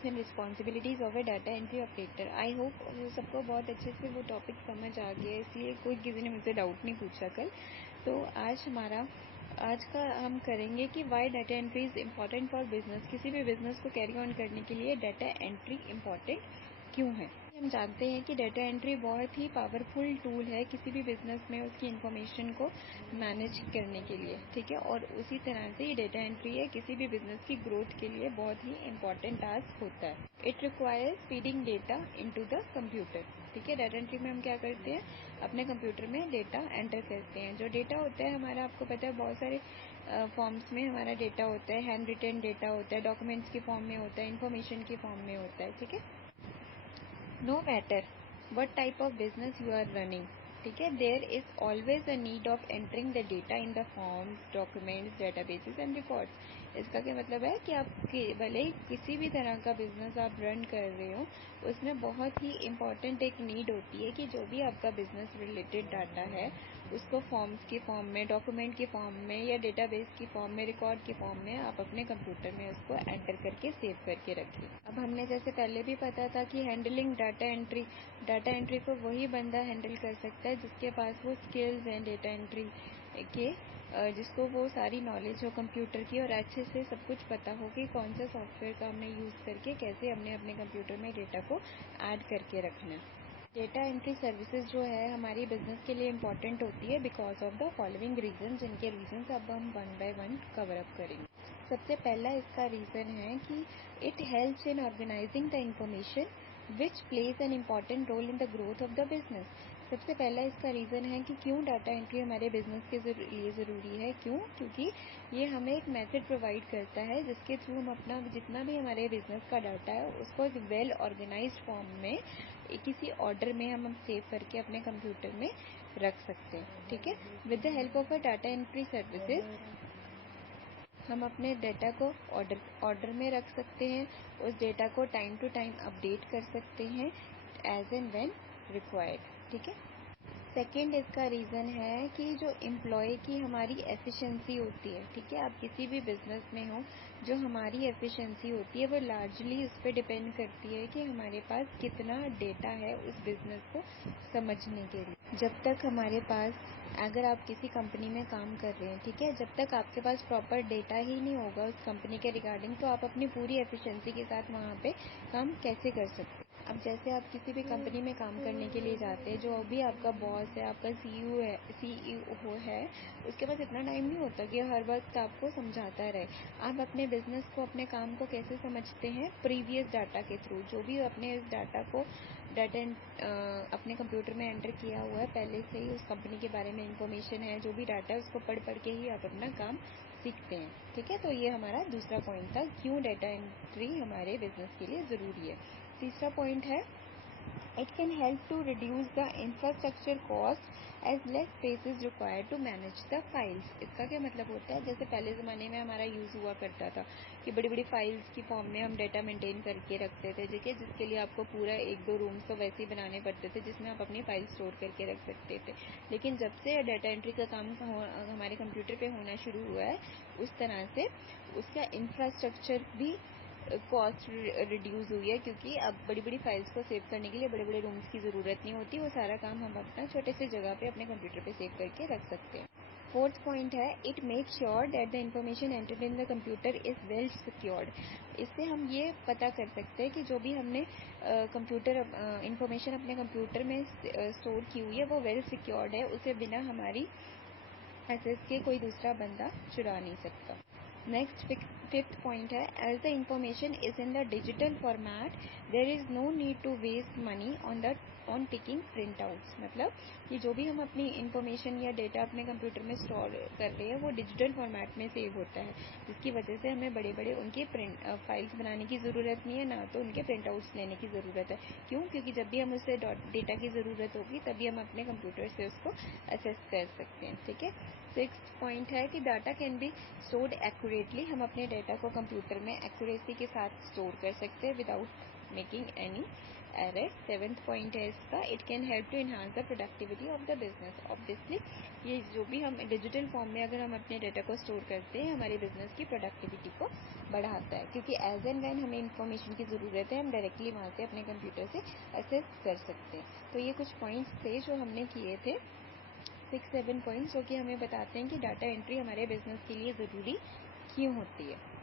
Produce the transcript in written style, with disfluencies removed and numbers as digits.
Roles and responsibilities of a data entry operator. I hope सबको बहुत अच्छे से वो टॉपिक समझ आ गया, इसलिए कोई किसी ने मुझसे डाउट नहीं पूछा कल। तो आज का हम करेंगे कि why data entry is important for business. किसी भी बिजनेस को कैरी ऑन करने के लिए डाटा एंट्री इम्पॉर्टेंट क्यों है। हम जानते हैं कि डाटा एंट्री बहुत ही पावरफुल टूल है किसी भी बिजनेस में उसकी इन्फॉर्मेशन को मैनेज करने के लिए, ठीक है। और उसी तरह से ये डाटा एंट्री है किसी भी बिजनेस की ग्रोथ के लिए बहुत ही इम्पॉर्टेंट टास्क होता है। It requires feeding data into the computer, ठीक है। डाटा एंट्री में हम क्या करते हैं, अपने कंप्यूटर में डेटा एंटर करते हैं। जो डेटा होता है हमारा, आपको पता है बहुत सारे फॉर्म्स में हमारा डेटा होता है। हैंड रिटन डेटा होता है, डॉक्यूमेंट्स के फॉर्म में होता है, इन्फॉर्मेशन के फॉर्म में होता है, ठीक है। No matter what type of business you are running, ठीक है, there is always a need of entering the data in the forms, documents, databases and records। इसका क्या मतलब है कि आप भले किसी भी तरह का बिजनेस आप रन कर रहे हो, उसमें बहुत ही इम्पॉर्टेंट एक नीड होती है कि जो भी आपका बिजनेस रिलेटेड डाटा है उसको फॉर्म्स के फॉर्म में, डॉक्यूमेंट के फॉर्म में या डेटाबेस के फॉर्म में, रिकॉर्ड के फॉर्म में आप अपने कंप्यूटर में उसको एंटर करके सेव करके रखिए। अब हमने जैसे पहले भी पता था कि हैंडलिंग डाटा एंट्री को वही बंदा हैंडल कर सकता है जिसके पास वो स्किल्स हैं डाटा एंट्री के, जिसको वो सारी नॉलेज हो कंप्यूटर की और अच्छे से सब कुछ पता हो कि कौन सा सॉफ्टवेयर का हमने यूज़ करके कैसे हमने अपने कंप्यूटर में डेटा को ऐड करके रखना है। डेटा एंट्री सर्विसेज जो है हमारी बिजनेस के लिए इम्पॉर्टेंट होती है because of the following reason, जिनके रीजन अब हम one by one cover up करेंगे। सबसे पहला इसका रीज़न है कि it helps in organising the information which plays an important role in the growth of the business. सबसे पहला इसका रीज़न है कि क्यों डाटा एंट्री हमारे बिजनेस के लिए ज़रूरी है। क्योंकि ये हमें एक मेथड प्रोवाइड करता है जिसके थ्रू हम अपना जितना भी हमारे बिजनेस का डाटा है उसको एक वेल ऑर्गेनाइज्ड फॉर्म में किसी ऑर्डर में हम सेव करके अपने कंप्यूटर में रख सकते हैं, ठीक है। With the help of a data entry services हम अपने डेटा को ऑर्डर में रख सकते हैं, उस डेटा को टाइम टू टाइम अपडेट कर सकते हैं एज एंड व्हेन रिक्वायर्ड, ठीक है। सेकेंड इसका रीज़न है कि जो एम्प्लॉय की हमारी एफिशिएंसी होती है, ठीक है, आप किसी भी बिजनेस में हो, जो हमारी एफिशिएंसी होती है वो लार्जली उस पर डिपेंड करती है कि हमारे पास कितना डेटा है उस बिजनेस को समझने के लिए। जब तक हमारे पास, अगर आप किसी कंपनी में काम कर रहे हैं, ठीक है, जब तक आपके पास प्रॉपर डेटा ही नहीं होगा उस कंपनी के रिगार्डिंग, तो आप अपनी पूरी एफिशिएंसी के साथ वहाँ पे काम कैसे कर सकते हैं। अब जैसे आप किसी भी कंपनी में काम करने के लिए जाते हैं, जो भी आपका बॉस है, आपका सीईओ है, उसके पास इतना टाइम नहीं होता कि हर वक्त आपको समझाता रहे। आप अपने बिजनेस को, अपने काम को कैसे समझते हैं, प्रीवियस डाटा के थ्रू। जो भी अपने इस डाटा को अपने कंप्यूटर में एंटर किया हुआ है, पहले से ही उस कंपनी के बारे में इंफॉर्मेशन है, जो भी डाटा है उसको पढ़ के ही आप अपना काम सीखते हैं, ठीक है। तो ये हमारा दूसरा पॉइंट था, क्यों डाटा एंट्री हमारे बिजनेस के लिए ज़रूरी है। तीसरा पॉइंट है, it can help to reduce the infrastructure cost as less space is required to manage the files. इसका क्या मतलब होता है, जैसे पहले ज़माने में हमारा यूज़ हुआ करता था कि बड़ी बड़ी फाइल्स की फॉर्म में हम डाटा मेंटेन करके रखते थे, ठीक है, जिसके लिए आपको पूरा 1-2 रूम्स तो वैसे ही बनाने पड़ते थे जिसमें आप अपनी फाइल स्टोर करके रख सकते थे। लेकिन जब से डाटा एंट्री का काम हमारे कंप्यूटर पे होना शुरू हुआ है, उस तरह से उसका इंफ्रास्ट्रक्चर भी कॉस्ट रिड्यूस हुई है, क्योंकि अब बड़ी बड़ी फाइल्स को सेव करने के लिए बड़े बड़े रूम्स की ज़रूरत नहीं होती। वो सारा काम हम अपना छोटे से जगह पे अपने कंप्यूटर पे सेव करके रख सकते हैं। फोर्थ पॉइंट है, it make sure that the information entered in the computer is well secured. इससे हम ये पता कर सकते हैं कि जो भी हमने कंप्यूटर इंफॉर्मेशन अपने कंप्यूटर में स्टोर की हुई है वो वेल सिक्योर्ड है, उसे बिना हमारी एक्सेस के कोई दूसरा बंदा चुरा नहीं सकता। नेक्स्ट फिफ्थ पॉइंट है, as the information is in the digital format there is no need to waste money on taking print outs. मतलब कि जो भी हम अपनी इंफॉर्मेशन या डेटा अपने कंप्यूटर में स्टोर कर रहे हैं वो डिजिटल फॉर्मेट में सेव होता है, जिसकी वजह से हमें बड़े बड़े उनके फाइल्स बनाने की ज़रूरत नहीं है, ना तो उनके प्रिंट आउट्स लेने की ज़रूरत है। क्योंकि जब भी हमें उससे डेटा की ज़रूरत होगी तभी हम अपने कंप्यूटर से उसको एक्सेस कर सकते हैं, ठीक है। सिक्स्थ पॉइंट है कि data can be stored accurately. हम अपने डाटा को कंप्यूटर में एक्यूरेसी के साथ स्टोर कर सकते हैं without making any error. 7th point है इसका, it can help to enhance the productivity of the business. Obviously ये जो भी हम डिजिटल फॉर्म में अगर हम अपने डाटा को स्टोर करते हैं हमारे बिजनेस की प्रोडक्टिविटी को बढ़ाता है, क्योंकि एज एंड व्हेन हमें इन्फॉर्मेशन की ज़रूरत है हम डायरेक्टली वहाँ से अपने कंप्यूटर से एक्सेस कर सकते हैं। तो ये कुछ पॉइंट्स थे जो हमने किए थे, 6-7 पॉइंट्स, जो कि हमें बताते हैं कि डाटा एंट्री हमारे बिजनेस के लिए ज़रूरी क्यों होती है।